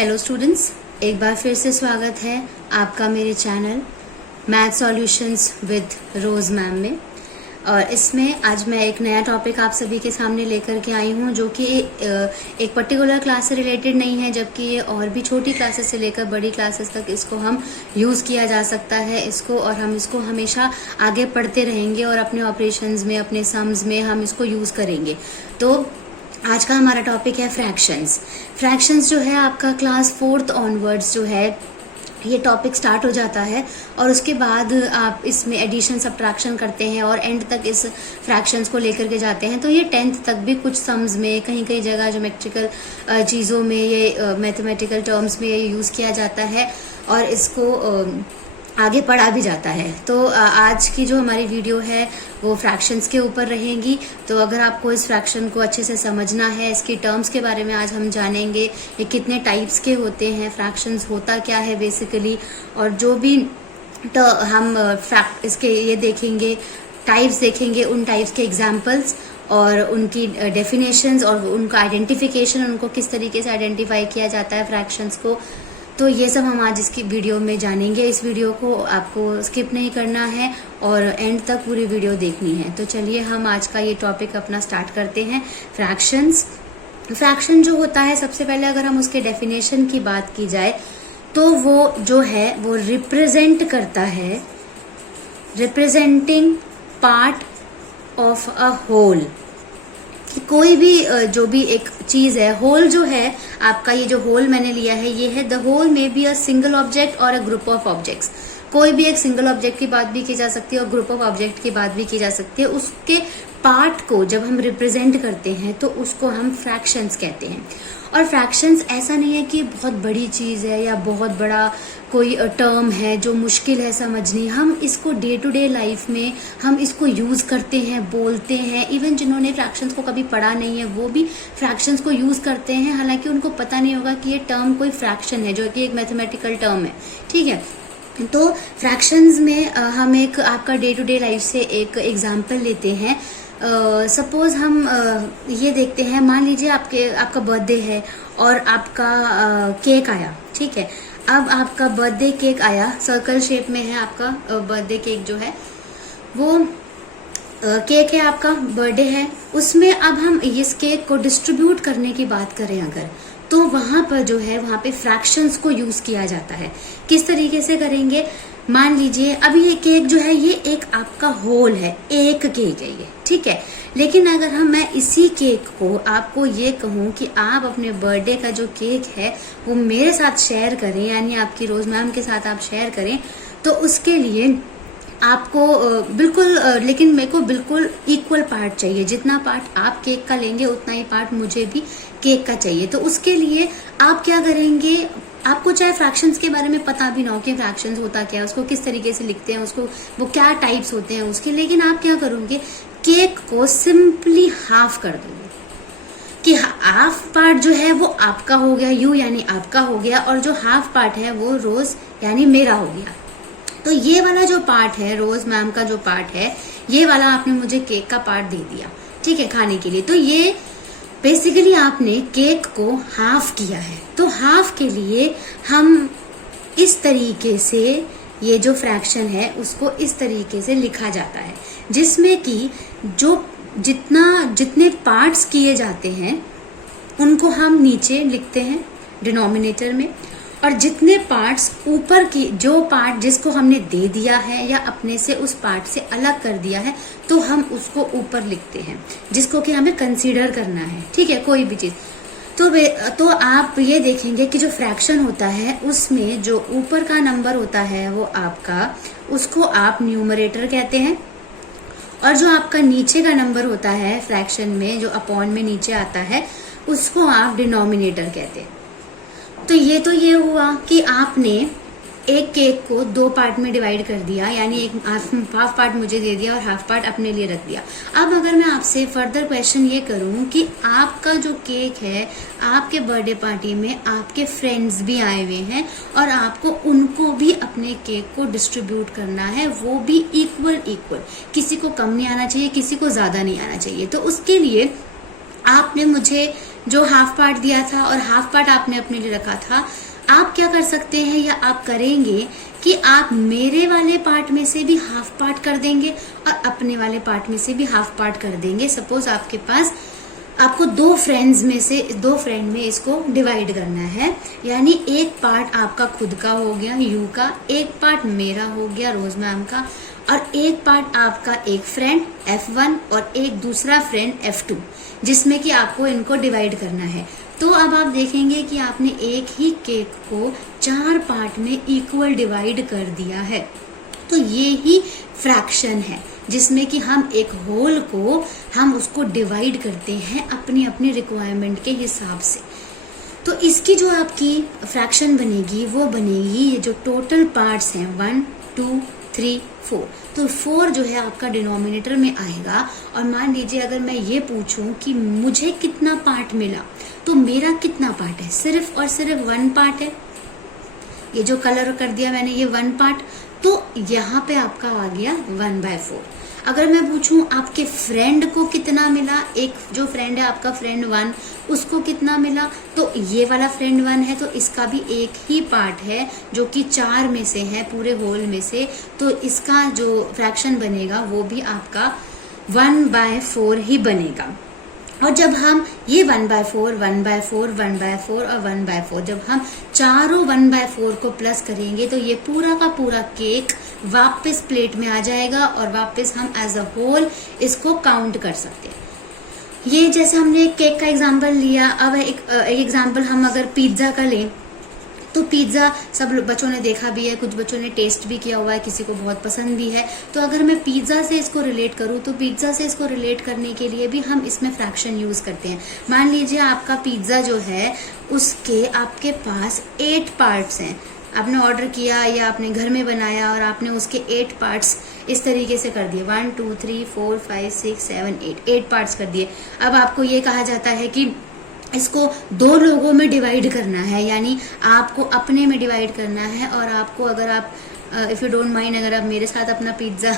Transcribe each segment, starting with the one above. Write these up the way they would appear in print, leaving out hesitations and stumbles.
Hello students, एक बार फिर से स्वागत है आपका मेरे channel math solutions with Rose ma'am में। और इसमें आज मैं एक नया टॉपिक आप सभी के सामने लेकर के आई हूँ जो कि एक पर्टिकुलर क्लास से रिलेटेड नहीं है, जबकि ये और भी छोटी क्लासेस से लेकर बड़ी क्लासेस तक इसको हम यूज़ किया जा सकता है इसको, और हम इसको हमेशा आगे पढ़ते रहेंगे और अपने ऑपरेशंस में, अपने सम्स में हम इसको यूज़ करेंगे। तो आज का हमारा टॉपिक है फ्रैक्शंस। फ्रैक्शंस जो है आपका क्लास 4th ऑनवर्ड्स जो है ये टॉपिक स्टार्ट हो जाता है, और उसके बाद आप इसमें एडिशन सब्ट्रैक्शन करते हैं और एंड तक इस फ्रैक्शंस को लेकर के जाते हैं। तो ये 10th तक भी कुछ सम्स में, कहीं कहीं जगह ज्योमेट्रिकल चीज़ों में, ये मैथमेटिकल टर्म्स में ये यूज़ किया जाता है और इसको आगे पढ़ा भी जाता है। तो आज की जो हमारी वीडियो है वो फ्रैक्शंस के ऊपर रहेगी। तो अगर आपको इस फ्रैक्शन को अच्छे से समझना है, इसकी टर्म्स के बारे में आज हम जानेंगे, ये कितने टाइप्स के होते हैं, फ्रैक्शंस होता क्या है बेसिकली, और जो भी हम इसके ये देखेंगे, टाइप्स देखेंगे, उन टाइप्स के एग्जाम्पल्स और उनकी डेफिनेशंस और उनका आइडेंटिफिकेशन, उनको किस तरीके से आइडेंटिफाई किया जाता है फ्रैक्शंस को। तो ये सब हम आज इसकी वीडियो में जानेंगे। इस वीडियो को आपको स्किप नहीं करना है और एंड तक पूरी वीडियो देखनी है। तो चलिए हम आज का ये टॉपिक अपना स्टार्ट करते हैं। फ्रैक्शंस। फ्रैक्शन जो होता है, सबसे पहले अगर हम उसके डेफिनेशन की बात की जाए तो वो जो है वो रिप्रेजेंट करता है, representing part of a whole. कि कोई भी जो भी एक चीज है, होल जो है आपका, ये जो होल मैंने लिया है ये है द होल में बी अ सिंगल ऑब्जेक्ट और अ ग्रुप ऑफ ऑब्जेक्ट्स। कोई भी एक सिंगल ऑब्जेक्ट की बात भी की जा सकती है और ग्रुप ऑफ ऑब्जेक्ट की बात भी की जा सकती है। उसके पार्ट को जब हम रिप्रेजेंट करते हैं तो उसको हम फ्रैक्शंस कहते हैं। और फ्रैक्शंस ऐसा नहीं है कि बहुत बड़ी चीज है या बहुत बड़ा कोई टर्म है जो मुश्किल है समझनी। हम इसको डे टू डे लाइफ में हम इसको यूज करते हैं, बोलते हैं। इवन जिन्होंने फ्रैक्शंस को कभी पढ़ा नहीं है वो भी फ्रैक्शंस को यूज करते हैं, हालांकि उनको पता नहीं होगा कि ये टर्म कोई फ्रैक्शन है, जो कि एक मैथमेटिकल टर्म है। ठीक है, तो फ्रैक्शंस में हम एक आपका डे टू डे लाइफ से एक एग्जाम्पल लेते हैं। सपोज हम ये देखते हैं, मान लीजिए आपका बर्थडे है और आपका केक आया। ठीक है, अब आपका बर्थडे केक आया, सर्कल शेप में है आपका बर्थडे केक जो है वो केक है, आपका बर्थडे है। उसमें अब हम इस केक को डिस्ट्रीब्यूट करने की बात करें अगर, तो वहां पर जो है वहां पे फ्रैक्शंस को यूज किया जाता है। किस तरीके से करेंगे, मान लीजिए अभी ये केक जो है ये एक आपका होल है, एक केक है ये, ठीक है। लेकिन अगर मैं इसी केक को आपको ये कहूँ कि आप अपने बर्थडे का जो केक है वो मेरे साथ शेयर करें, यानी आपकी रोज मैम के साथ आप शेयर करें, तो उसके लिए आपको बिल्कुल लेकिन मेरे को बिल्कुल इक्वल पार्ट चाहिए। जितना पार्ट आप केक का लेंगे उतना ही पार्ट मुझे भी केक का चाहिए। तो उसके लिए आप क्या करेंगे, आपको चाहे फ्रैक्शंस के बारे में पता भी ना हो कि फ्रैक्शंस होता क्या है, उसको किस तरीके से लिखते हैं, उसको वो क्या टाइप्स होते हैं उसके, लेकिन आप क्या करोगे, केक को सिंपली हाफ कर दोगे कि हाफ पार्ट जो है वो आपका हो गया, यू यानी आपका हो गया, और जो हाफ पार्ट है वो रोज यानी मेरा हो गया। तो ये वाला जो पार्ट है, रोज मैम का जो पार्ट है, ये वाला आपने मुझे केक का पार्ट दे दिया, ठीक है, खाने के लिए। तो ये बेसिकली आपने केक को हाफ किया है। तो हाफ के लिए हम इस तरीके से, ये जो फ्रैक्शन है उसको इस तरीके से लिखा जाता है, जिसमें कि जो जितने पार्ट्स किए जाते हैं उनको हम नीचे लिखते हैं डिनोमिनेटर में, और जितने पार्ट्स ऊपर की, जो पार्ट जिसको हमने दे दिया है या अपने से उस पार्ट से अलग कर दिया है, तो हम उसको ऊपर लिखते हैं, जिसको कि हमें कंसीडर करना है। ठीक है, कोई भी चीज। तो आप ये देखेंगे कि जो फ्रैक्शन होता है उसमें जो ऊपर का नंबर होता है वो आपका, उसको आप न्यूमरेटर कहते हैं, और जो आपका नीचे का नंबर होता है फ्रैक्शन में, जो अपॉन में नीचे आता है, उसको आप डिनोमिनेटर कहते हैं। तो ये हुआ कि आपने एक केक को 2 पार्ट में डिवाइड कर दिया, यानी एक हाफ पार्ट मुझे दे दिया और हाफ पार्ट अपने लिए रख दिया। अब अगर मैं आपसे फर्दर क्वेश्चन ये करूं कि आपका जो केक है, आपके बर्थडे पार्टी में आपके फ्रेंड्स भी आए हुए हैं और आपको उनको भी अपने केक को डिस्ट्रीब्यूट करना है, वो भी इक्वल, किसी को कम नहीं आना चाहिए, किसी को ज्यादा नहीं आना चाहिए। तो उसके लिए आपने मुझे जो हाफ पार्ट दिया था और हाफ पार्ट आपने अपने लिए रखा था, आप क्या कर सकते हैं या आप करेंगे कि आप मेरे वाले पार्ट में से भी हाफ पार्ट कर देंगे और अपने वाले पार्ट में से भी हाफ पार्ट कर देंगे। सपोज आपके पास, आपको दो फ्रेंड में इसको डिवाइड करना है, यानी एक पार्ट आपका खुद का हो गया यू का, एक पार्ट मेरा हो गया रोज मैम का, और एक पार्ट आपका एक फ्रेंड F1 और एक दूसरा फ्रेंड F2, जिसमें कि आपको इनको डिवाइड करना है। तो अब आप देखेंगे कि आपने एक ही केक को 4 पार्ट में इक्वल डिवाइड कर दिया है। तो ये ही फ्रैक्शन है जिसमें कि हम एक होल को हम उसको डिवाइड करते हैं अपनी अपनी रिक्वायरमेंट के हिसाब से। तो इसकी जो आपकी फ्रैक्शन बनेगी वो बनेगी, ये जो टोटल पार्ट्स हैं 1 2 3 4, तो 4 जो है आपका डिनोमिनेटर में आएगा। और मान लीजिए अगर मैं ये पूछूं कि मुझे कितना पार्ट मिला, तो मेरा कितना पार्ट है, सिर्फ और सिर्फ 1 पार्ट है। ये जो कलर कर दिया मैंने ये 1 पार्ट, तो यहाँ पे आपका आ गया 1/4। अगर मैं पूछूं आपके फ्रेंड को कितना मिला, एक जो फ्रेंड है आपका फ्रेंड 1, उसको कितना मिला, तो ये वाला फ्रेंड 1 है, तो इसका भी एक ही पार्ट है जो कि 4 में से है पूरे होल में से, तो इसका जो फ्रैक्शन बनेगा वो भी आपका 1/4 ही बनेगा। और जब हम ये 1/4, 1/4, 1/4 और 1/4, जब हम चारों 1/4 को प्लस करेंगे तो ये पूरा का पूरा केक वापस प्लेट में आ जाएगा और वापस हम एज अ होल इसको काउंट कर सकते हैं। ये जैसे हमने केक का एग्जांपल लिया, अब एक एग्जांपल हम अगर पिज्जा का लें, तो पिज्जा सब बच्चों ने देखा भी है, कुछ बच्चों ने टेस्ट भी किया हुआ है, किसी को बहुत पसंद भी है। तो अगर मैं पिज्जा से इसको रिलेट करूँ, तो पिज्जा से इसको रिलेट करने के लिए भी हम इसमें फ्रैक्शन यूज करते हैं। मान लीजिए आपका पिज्जा जो है उसके आपके पास 8 पार्ट्स हैं, आपने ऑर्डर किया या आपने घर में बनाया और आपने उसके 8 पार्ट्स इस तरीके से कर दिए, 1 2 3 4 5 6 7 8 पार्ट्स कर दिए। अब आपको ये कहा जाता है कि इसको 2 लोगों में डिवाइड करना है, यानी आपको अपने में डिवाइड करना है। और आपको अगर आप इफ़ यू डोंट माइंड, अगर आप मेरे साथ अपना पिज्ज़ा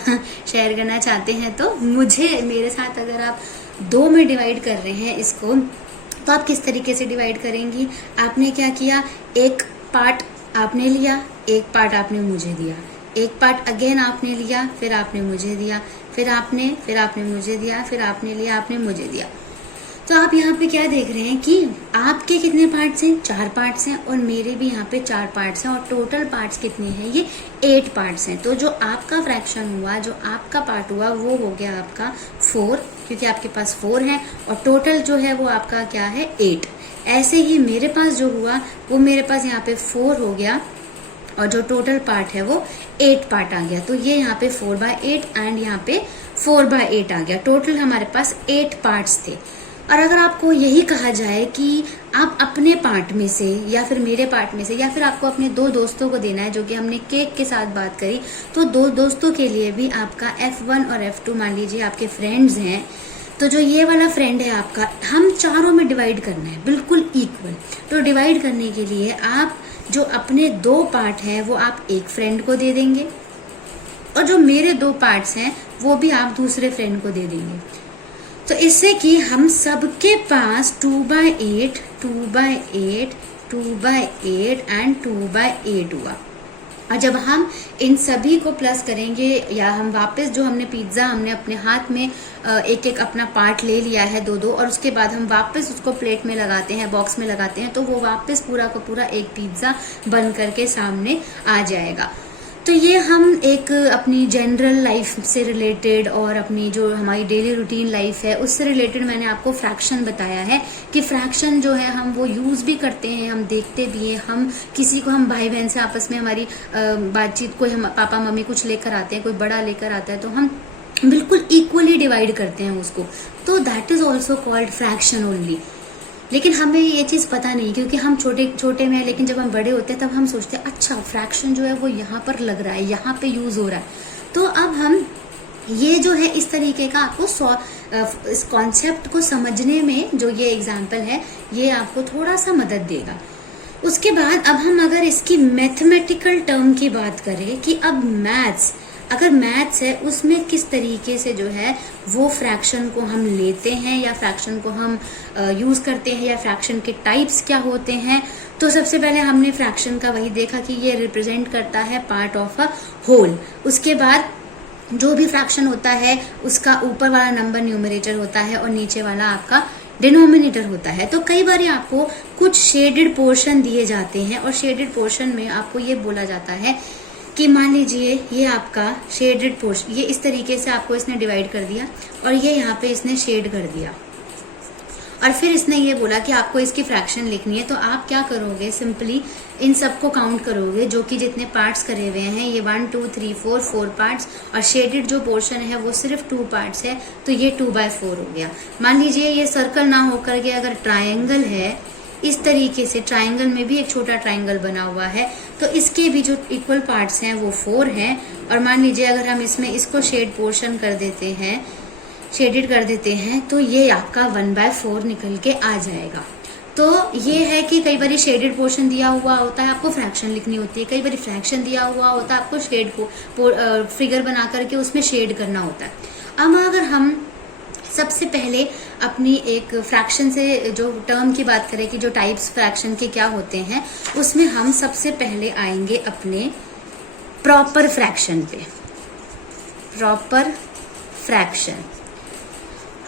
शेयर करना चाहते हैं, तो मेरे साथ अगर आप 2 में डिवाइड कर रहे हैं इसको, तो आप किस तरीके से डिवाइड करेंगी। आपने क्या किया, एक पार्ट आपने लिया, एक पार्ट आपने मुझे दिया, एक पार्ट अगेन आपने लिया, फिर आपने मुझे दिया, फिर आपने मुझे दिया, फिर आपने लिया, आपने मुझे दिया। तो आप यहाँ पे क्या देख रहे हैं कि आपके कितने पार्ट्स हैं, 4 पार्ट्स हैं, और मेरे भी यहाँ पे 4 पार्ट्स हैं, और टोटल पार्ट्स कितने हैं, ये 8 पार्ट्स हैं। तो जो आपका फ्रैक्शन हुआ, जो आपका पार्ट हुआ, वो हो गया आपका 4, क्योंकि आपके पास 4 है, और टोटल जो है वो आपका क्या है, 8। ऐसे ही मेरे पास जो हुआ वो मेरे पास यहाँ पे 4 हो गया, और जो टोटल पार्ट है वो 8 पार्ट आ गया। तो ये यहाँ पे 4/8 एंड यहाँ पे 4/8 आ गया। टोटल हमारे पास 8 पार्ट्स थे। और अगर आपको यही कहा जाए कि आप अपने पार्ट में से या फिर मेरे पार्ट में से, या फिर आपको अपने 2 दोस्तों को देना है, जो कि हमने केक के साथ बात करी, तो 2 दोस्तों के लिए भी आपका F1 और F2 मान लीजिए आपके फ्रेंड्स हैं, तो जो ये वाला फ्रेंड है आपका, हम चारों में डिवाइड करना है बिल्कुल इक्वल। तो डिवाइड करने के लिए आप जो अपने 2 पार्ट हैं वो आप एक फ्रेंड को दे देंगे, और जो मेरे 2 पार्ट्स हैं वो भी आप दूसरे फ्रेंड को दे देंगे। तो इससे कि हम सबके पास 2/8, 2/8, 2/8 एंड 2/8 हुआ। और जब हम इन सभी को प्लस करेंगे, या हम वापस जो हमने पिज्ज़ा हमने अपने हाथ में एक एक अपना पार्ट ले लिया है 2-2, और उसके बाद हम वापस उसको प्लेट में लगाते हैं, बॉक्स में लगाते हैं, तो वो वापस पूरा का पूरा एक पिज्ज़ा बन करके सामने आ जाएगा। तो ये हम एक अपनी जनरल लाइफ से रिलेटेड और अपनी जो हमारी डेली रूटीन लाइफ है उससे रिलेटेड मैंने आपको फ्रैक्शन बताया है कि फ्रैक्शन जो है हम वो यूज भी करते हैं, हम देखते भी हैं। हम किसी को, हम भाई बहन से आपस में हमारी बातचीत, कोई हम पापा मम्मी कुछ लेकर आते हैं, कोई बड़ा लेकर आता है, तो हम बिल्कुल इक्वली डिवाइड करते हैं उसको। तो that is also called fraction only. लेकिन हमें ये चीज पता नहीं, क्योंकि हम छोटे में है, लेकिन जब हम बड़े होते हैं तब हम सोचते हैं अच्छा फ्रैक्शन जो है वो यहाँ पर लग रहा है, यहाँ पे यूज हो रहा है। तो अब हम ये जो है इस तरीके का आपको इस कॉन्सेप्ट को समझने में जो ये एग्जाम्पल है ये आपको थोड़ा सा मदद देगा। उसके बाद अब हम अगर इसकी मैथमेटिकल टर्म की बात करें कि अब मैथ्स अगर मैथ्स है उसमें किस तरीके से जो है वो फ्रैक्शन को हम लेते हैं या फ्रैक्शन को हम यूज करते हैं या फ्रैक्शन के टाइप्स क्या होते हैं। तो सबसे पहले हमने फ्रैक्शन का वही देखा कि ये रिप्रेजेंट करता है पार्ट ऑफ अ होल। उसके बाद जो भी फ्रैक्शन होता है उसका ऊपर वाला नंबर न्यूमरेटर होता है और नीचे वाला आपका डिनोमिनेटर होता है। तो कई बार आपको कुछ शेडेड पोर्शन दिए जाते हैं और शेडेड पोर्शन में आपको ये बोला जाता है कि मान लीजिए ये आपका शेडेड पोर्शन, ये इस तरीके से आपको इसने डिवाइड कर दिया और ये यहाँ पे इसने शेड कर दिया और फिर इसने ये बोला कि आपको इसकी फ्रैक्शन लिखनी है। तो आप क्या करोगे, सिंपली इन सबको काउंट करोगे जो कि जितने पार्ट्स करे हुए हैं, ये 1 2 3 4 पार्ट्स और शेडेड जो पोर्शन है वो सिर्फ 2 पार्ट्स है, तो ये 2/4 हो गया। मान लीजिए ये सर्कल ना होकर के अगर ट्रायंगल है, इस तरीके से ट्रायंगल में भी एक छोटा ट्रायंगल बना हुआ है, तो इसके भी जो इक्वल पार्ट्स हैं वो 4 हैं। और मान लीजिए अगर हम इसमें इसको शेड पोर्शन कर देते हैं, शेडेड कर देते हैं, तो ये आपका 1/4 निकल के आ जाएगा। तो ये है कि कई बार शेडेड पोर्शन दिया हुआ होता है, आपको फ्रैक्शन लिखनी होती है, कई बार फ्रैक्शन दिया हुआ होता है, आपको शेड को फिगर बना करके उसमें शेड करना होता है। अब अगर हम सबसे पहले अपनी एक फ्रैक्शन से जो टर्म की बात करें कि जो टाइप्स फ्रैक्शन के क्या होते हैं, उसमें हम सबसे पहले आएंगे अपने प्रॉपर फ्रैक्शन पे। प्रॉपर फ्रैक्शन,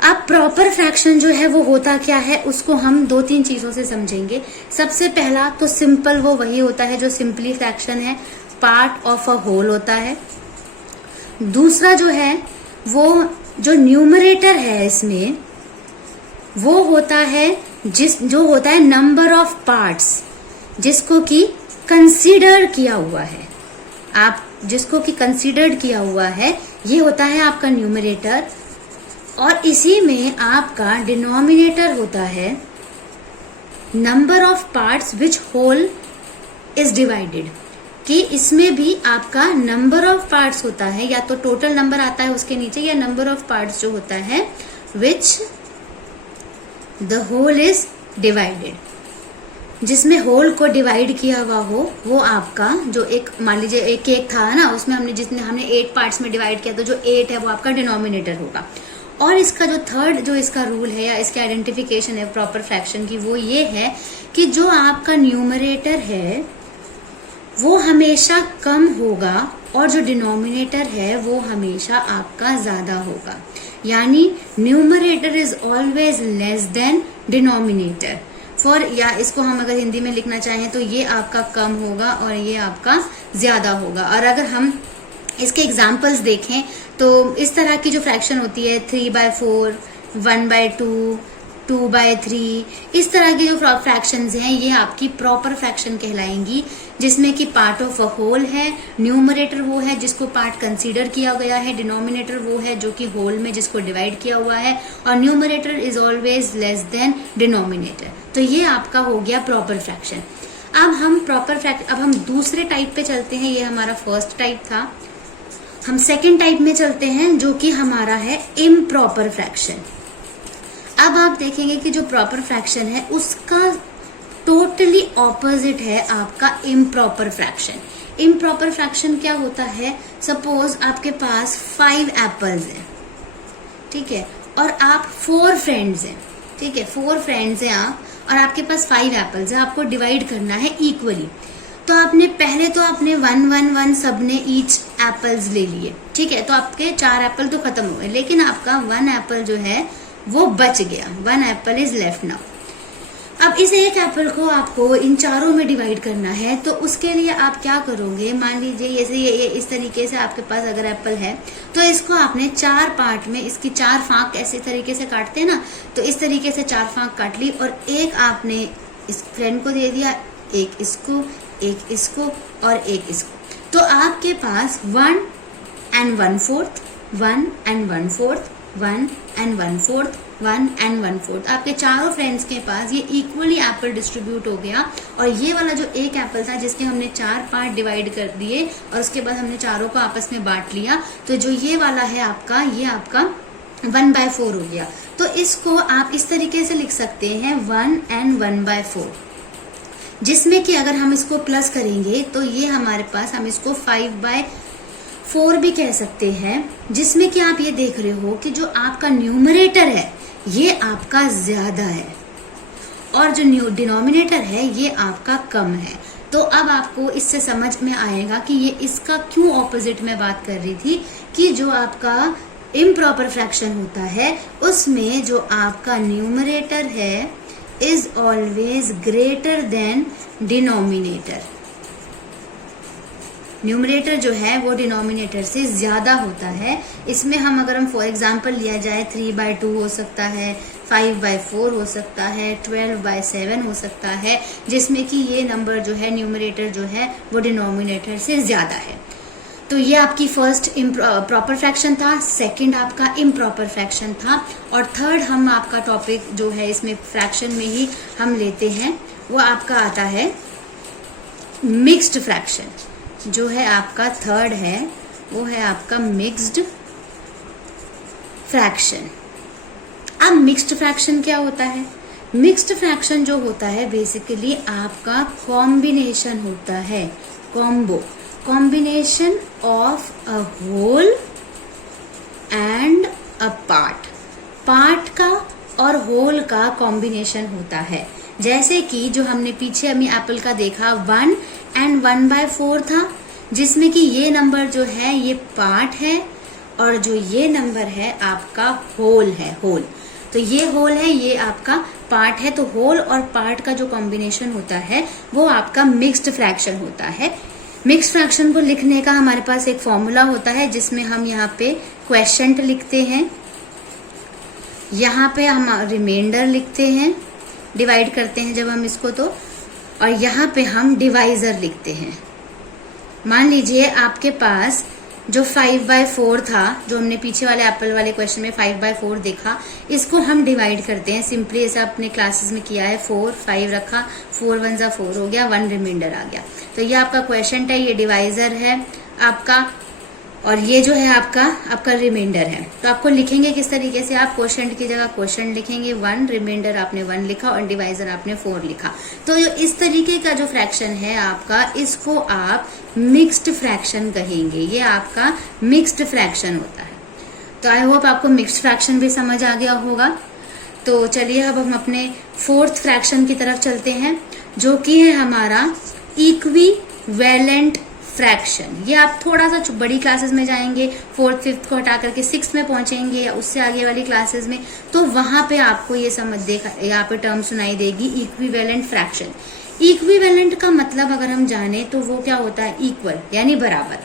अब प्रॉपर फ्रैक्शन जो है वो होता क्या है, उसको हम 2-3 चीजों से समझेंगे। सबसे पहला तो सिंपल वो वही होता है जो सिंपली फ्रैक्शन है, पार्ट ऑफ अ होल होता है। दूसरा जो है वो जो न्यूमरेटर है इसमें वो होता है जो होता है नंबर ऑफ पार्ट्स जिसको कि कंसीडर किया हुआ है, आप जिसको कि कंसीडर्ड किया हुआ है, ये होता है आपका न्यूमरेटर। और इसी में आपका डिनोमिनेटर होता है number of parts which whole is divided, कि इसमें भी आपका नंबर ऑफ पार्ट्स होता है, या तो टोटल नंबर आता है उसके नीचे, या नंबर ऑफ पार्ट्स जो होता है which the whole is divided, जिसमें होल को डिवाइड किया हुआ हो वो आपका जो एक, मान लीजिए एक केक था ना, उसमें हमने 8 पार्ट्स में डिवाइड किया, तो जो 8 है वो आपका डिनोमिनेटर होगा। और इसका जो थर्ड जो इसका रूल है या इसकी आइडेंटिफिकेशन है प्रॉपर फ्रैक्शन की, वो ये है कि जो आपका न्यूमरेटर है वो हमेशा कम होगा और जो डिनोमिनेटर है वो हमेशा आपका ज्यादा होगा, यानी numerator is always less than denominator. For, या इसको हम अगर हिंदी में लिखना चाहें तो ये आपका कम होगा और ये आपका ज्यादा होगा। और अगर हम इसके एग्जाम्पल्स देखें तो इस तरह की जो फ्रैक्शन होती है 3/4, 1/2, 2/3, इस तरह की जो फ्रैक्शंस हैं ये आपकी प्रॉपर फ्रैक्शन कहलाएंगी, जिसमें कि पार्ट ऑफ अ होल है, न्यूमरेटर वो है जिसको पार्ट कंसीडर किया गया है, डिनोमिनेटर वो है जो कि होल में जिसको डिवाइड किया हुआ है, और numerator is always less than denominator. तो ये आपका हो गया प्रॉपर फ्रैक्शन। अब हम दूसरे टाइप पे चलते हैं, ये हमारा फर्स्ट टाइप था। हम सेकेंड टाइप में चलते हैं जो कि हमारा है इम्प्रॉपर फ्रैक्शन। अब आप देखेंगे कि जो प्रॉपर फ्रैक्शन है उसका टोटली ऑपोजिट है आपका इम्प्रॉपर फ्रैक्शन। इम्प्रॉपर फ्रैक्शन क्या होता है, सपोज आपके पास 5 एप्पल्स हैं, ठीक है, और आप 4 फ्रेंड्स हैं, ठीक है, 4 फ्रेंड्स हैं आप, और आपके पास 5 एप्पल्स है, आपको डिवाइड करना है इक्वली। तो आपने 1 सबने ईच एप्पल्स ले लिए, ठीक है, तो आपके 4 एप्पल तो खत्म हो गए, लेकिन आपका 1 एप्पल जो है वो बच गया, 1 एप्पल इज लेफ्ट नाउ। अब इस एक एप्पल को आपको इन चारों में डिवाइड करना है, तो उसके लिए आप क्या करोगे, मान लीजिए जैसे ये इस तरीके से आपके पास अगर एप्पल है तो इसको आपने 4 पार्ट में, इसकी 4 फांक ऐसे तरीके से काटते हैं ना, तो इस तरीके से 4 फांक काट ली और एक आपने इस फ्रेंड को दे दिया, एक इसको, एक इसको और एक इसको। तो आपके पास 1 and 1/4, 1 and 1/4, 1 and 1/4, 1 and 1/4, आपके चारों फ्रेंड्स के पास ये इक्वली एप्पल डिस्ट्रीब्यूट हो गया। और ये वाला जो एक एप्पल था जिसके हमने 4 पार्ट डिवाइड कर दिए और उसके बाद हमने चारों को आपस में बांट लिया, तो जो ये वाला है आपका, ये आपका 1/4 हो गया। तो इसको आप इस तरीके से लिख सकते हैं 1 and 1/4, जिसमें कि अगर हम इसको प्लस करेंगे तो ये हमारे पास, हम इसको 4 भी कह सकते हैं, जिसमें कि आप ये देख रहे हो कि जो आपका न्यूमरेटर है ये आपका ज्यादा है और जो डिनोमिनेटर है ये आपका कम है। तो अब आपको इससे समझ में आएगा कि ये इसका क्यों ऑपोजिट में बात कर रही थी कि जो आपका इम्प्रॉपर फ्रैक्शन होता है उसमें जो आपका न्यूमरेटर है is always greater than denominator. Numerator जो है वो डिनोमिनेटर से ज्यादा होता है। इसमें हम अगर हम फॉर एग्जांपल लिया जाए 3/2 हो सकता है, 5/4 हो सकता है, 12/7 हो सकता है, जिसमें कि ये नंबर जो है न्यूमरेटर जो है वो डिनोमिनेटर से ज्यादा है। तो ये आपकी फर्स्ट प्रॉपर फ्रैक्शन था, सेकंड आपका इम्प्रॉपर फ्रैक्शन था और थर्ड हम आपका टॉपिक जो है इसमें फ्रैक्शन में ही हम लेते हैं वो आपका आता है मिक्स्ड फ्रैक्शन। जो है आपका थर्ड है वो है आपका मिक्स्ड फ्रैक्शन। अब मिक्स्ड फ्रैक्शन क्या होता है? मिक्स्ड फ्रैक्शन जो होता है बेसिकली आपका कॉम्बिनेशन होता है, combination of a whole and a part का और होल का कॉम्बिनेशन होता है। जैसे कि जो हमने पीछे अभी एप्पल का देखा 1 एंड 1/4 था, जिसमें कि ये नंबर जो है ये पार्ट है और जो ये नंबर है आपका होल है, होल। तो ये होल है, ये आपका पार्ट है। तो होल और पार्ट का जो कॉम्बिनेशन होता है वो आपका मिक्स्ड फ्रैक्शन होता है। मिक्स्ड फ्रैक्शन को लिखने का हमारे पास एक फॉर्मूला होता है जिसमें हम यहाँ पे क्वेश्चंट लिखते हैं, यहाँ पे हम रिमाइंडर लिखते हैं, डिवाइड करते हैं जब हम इसको तो, और यहाँ पे हम डिवाइजर लिखते हैं। मान लीजिए आपके पास जो 5/4 था, जो हमने पीछे वाले एप्पल वाले क्वेश्चन में 5/4 देखा, इसको हम डिवाइड करते हैं सिंपली ऐसा अपने क्लासेस में किया है। 4 5 रखा, 4 1 जा 4 हो गया, 1 रिमाइंडर आ गया। तो ये आपका क्वेश्चन है, ये डिवाइजर है आपका, और ये जो है आपका रिमाइंडर है। तो आपको लिखेंगे किस तरीके से? आप क्वोशंट की जगह क्वोशंट लिखेंगे, 1 रिमाइंडर आपने 1 लिखा और डिवाइजर आपने 4 लिखा। तो इस तरीके का जो फ्रैक्शन है आपका, इसको आप मिक्स्ड फ्रैक्शन कहेंगे। ये आपका मिक्स्ड फ्रैक्शन होता है। तो आई होप आपको मिक्स्ड फ्रैक्शन भी समझ आ गया होगा। तो चलिए अब हम अपने फोर्थ फ्रैक्शन की तरफ चलते हैं, जो कि है हमारा इक्विवेलेंट फ्रैक्शन। ये आप थोड़ा सा बड़ी क्लासेस में जाएंगे, 4th 5th को हटा करके 6th में पहुंचेंगे या उससे आगे वाली क्लासेस में, तो वहां पे आपको ये समझ देखा, यहाँ पे टर्म सुनाई देगी इक्विवेलेंट फ्रैक्शन। इक्विवेलेंट का मतलब अगर हम जाने तो वो क्या होता है? इक्वल यानी बराबर।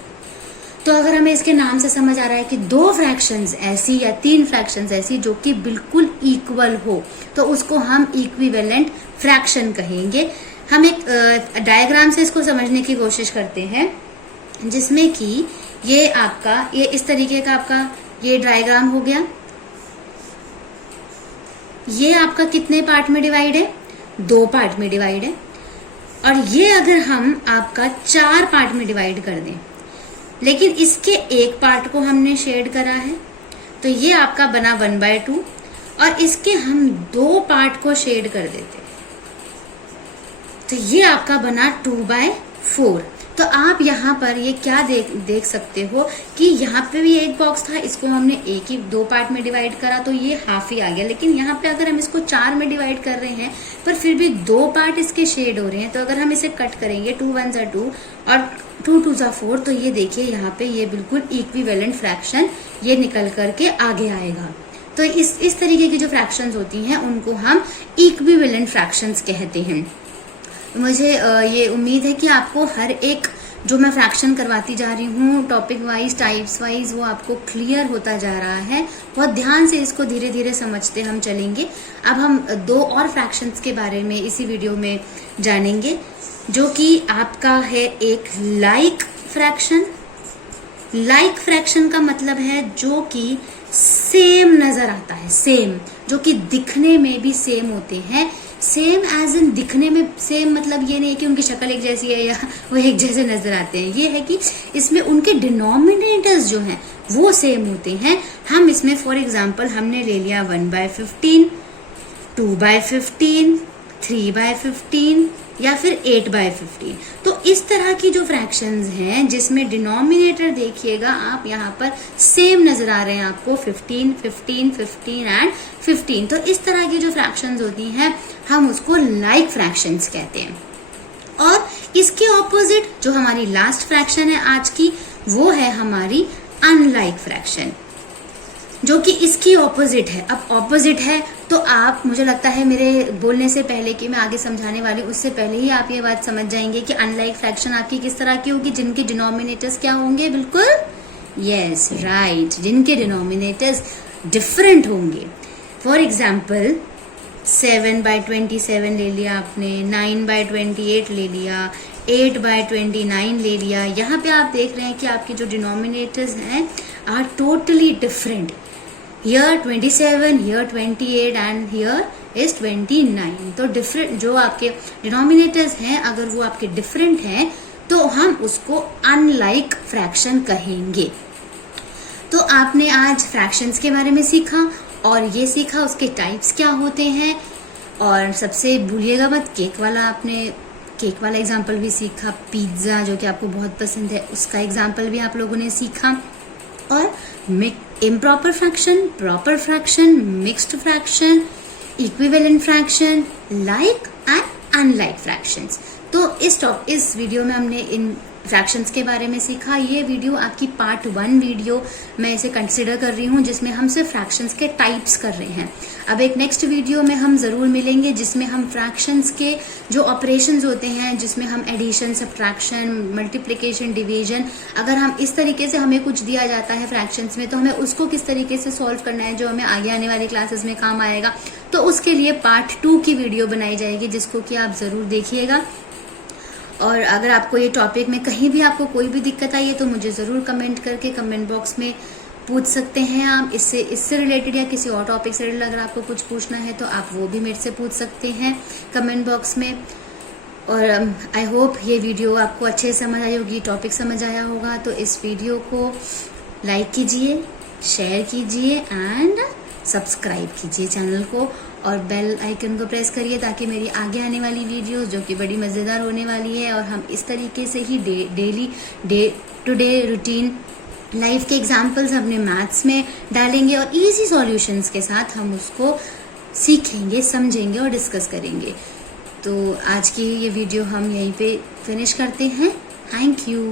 तो अगर हमें इसके नाम से समझ आ रहा है कि 2 फ्रैक्शंस ऐसी या 3 फ्रैक्शंस ऐसी जो कि बिल्कुल इक्वल हो, तो उसको हम इक्विवेलेंट फ्रैक्शन कहेंगे। हम एक डायग्राम से इसको समझने की कोशिश करते हैं, जिसमें कि ये आपका ये इस तरीके का आपका ये डायग्राम हो गया। ये आपका कितने पार्ट में डिवाइड है? 2 पार्ट में डिवाइड है। और ये अगर हम आपका 4 पार्ट में डिवाइड कर दें, लेकिन इसके एक पार्ट को हमने शेड करा है, तो ये आपका बना 1/2 और इसके हम 2 पार्ट को शेड कर देते, तो ये आपका बना 2/4। तो आप यहाँ पर ये क्या देख सकते हो कि यहाँ पे भी एक बॉक्स था, इसको हमने एक ही 2 पार्ट में डिवाइड करा तो ये हाफ ही आ गया। लेकिन यहाँ पे अगर हम इसको 4 में डिवाइड कर रहे हैं पर फिर भी 2 पार्ट इसके शेड हो रहे हैं, तो अगर हम इसे कट करेंगे 2 1 जा 2 और 2 2 जा 4, तो ये देखिए यहाँ पे ये बिल्कुल इक्विवेलेंट फ्रैक्शन ये निकल करके आगे आएगा। तो इस तरीके की जो फ्रैक्शंस होती हैं उनको हम इक्विवेलेंट फ्रैक्शंस कहते हैं। मुझे ये उम्मीद है कि आपको हर एक जो मैं फ्रैक्शन करवाती जा रही हूँ टॉपिक वाइज, टाइप्स वाइज, वो आपको क्लियर होता जा रहा है। बहुत ध्यान से इसको धीरे धीरे समझते हम चलेंगे। अब हम 2 और फ्रैक्शंस के बारे में इसी वीडियो में जानेंगे, जो कि आपका है एक लाइक फ्रैक्शन। लाइक फ्रैक्शन का मतलब है जो कि सेम नजर आता है, सेम, जो कि दिखने में भी सेम होते हैं। सेम एज इन दिखने में सेम मतलब ये नहीं है कि उनकी शक्ल एक जैसी है या वो एक जैसे नजर आते हैं, ये है कि इसमें उनके डिनोमिनेटर्स जो हैं वो सेम होते हैं। हम इसमें फॉर एग्जांपल हमने ले लिया 1/15, 2/15, 3/15 या फिर 8/15। तो इस तरह की जो फ्रैक्शंस हैं जिसमें डिनोमिनेटर देखिएगा आप यहाँ पर सेम नजर आ रहे हैं आपको 15, 15, 15 एंड 15। तो इस तरह की जो फ्रैक्शंस होती हैं हम उसको लाइक फ्रैक्शंस कहते हैं। और इसके ऑपोजिट जो हमारी लास्ट फ्रैक्शन है आज की, वो है हमारी अनलाइक फ्रैक्शन, जो कि इसकी ऑपोजिट है। अब ऑपोजिट है तो आप, मुझे लगता है मेरे बोलने से पहले कि मैं आगे समझाने वाली उससे पहले ही आप ये बात समझ जाएंगे कि अनलाइक फ्रैक्शन आपकी किस तरह की होगी, जिनके डिनोमिनेटर्स क्या होंगे। बिल्कुल यस राइट, जिनके डिनोमिनेटर्स डिफरेंट होंगे। फॉर एग्जाम्पल 7/27 ले लिया आपने, 9/28 ले लिया, 8/29 ले लिया। यहाँ पे आप देख रहे हैं कि आपके जो डिनोमिनेटर्स हैं are totally different. Here 27, here 28 and here is 29। तो डिफरेंट जो आपके डिनोमिनेटर्स हैं अगर वो आपके डिफरेंट हैं तो हम उसको अनलाइक फ्रैक्शन कहेंगे। तो आपने आज फ्रैक्शंस के बारे में सीखा और ये सीखा उसके टाइप्स क्या होते हैं। और सबसे भूलिएगा मत केक वाला एग्जाम्पल भी सीखा, पिज्जा जो कि आपको बहुत पसंद है उसका एग्जाम्पल भी आप लोगों ने सीखा। और improper fraction, proper fraction, mixed fraction, equivalent fraction, like and unlike fractions. तो इस वीडियो में हमने इन फ्रैक्शंस के बारे में सीखा। ये वीडियो आपकी पार्ट 1 वीडियो मैं इसे कंसिडर कर रही हूँ जिसमें हम सिर्फ फ्रैक्शंस के टाइप्स कर रहे हैं। अब एक नेक्स्ट वीडियो में हम जरूर मिलेंगे जिसमें हम फ्रैक्शंस के जो ऑपरेशंस होते हैं, जिसमें हम एडिशन, सब्ट्रैक्शन, मल्टीप्लिकेशन, डिवीजन, अगर हम इस तरीके से हमें कुछ दिया जाता है फ्रैक्शंस में तो हमें उसको किस तरीके से सॉल्व करना है जो हमें आगे आने वाली क्लासेस में काम आएगा। तो उसके लिए पार्ट 2 की वीडियो बनाई जाएगी जिसको कि आप जरूर देखिएगा। और अगर आपको ये टॉपिक में कहीं भी आपको कोई भी दिक्कत आई है तो मुझे ज़रूर कमेंट करके कमेंट बॉक्स में पूछ सकते हैं आप। इससे रिलेटेड या किसी और टॉपिक से रिलेटेड अगर आपको कुछ पूछना है तो आप वो भी मेरे से पूछ सकते हैं कमेंट बॉक्स में। और आई होप ये वीडियो आपको अच्छे से समझ आई होगी, टॉपिक समझ आया होगा। तो इस वीडियो को लाइक कीजिए, शेयर कीजिए एंड सब्सक्राइब कीजिए चैनल को और बेल आइकन को प्रेस करिए ताकि मेरी आगे आने वाली वीडियोस जो कि बड़ी मज़ेदार होने वाली है और हम इस तरीके से ही day to day routine life के एग्जाम्पल्स अपने मैथ्स में डालेंगे और इजी सॉल्यूशंस के साथ हम उसको सीखेंगे, समझेंगे और डिस्कस करेंगे। तो आज की ये वीडियो हम यहीं पे फिनिश करते हैं। Thank you.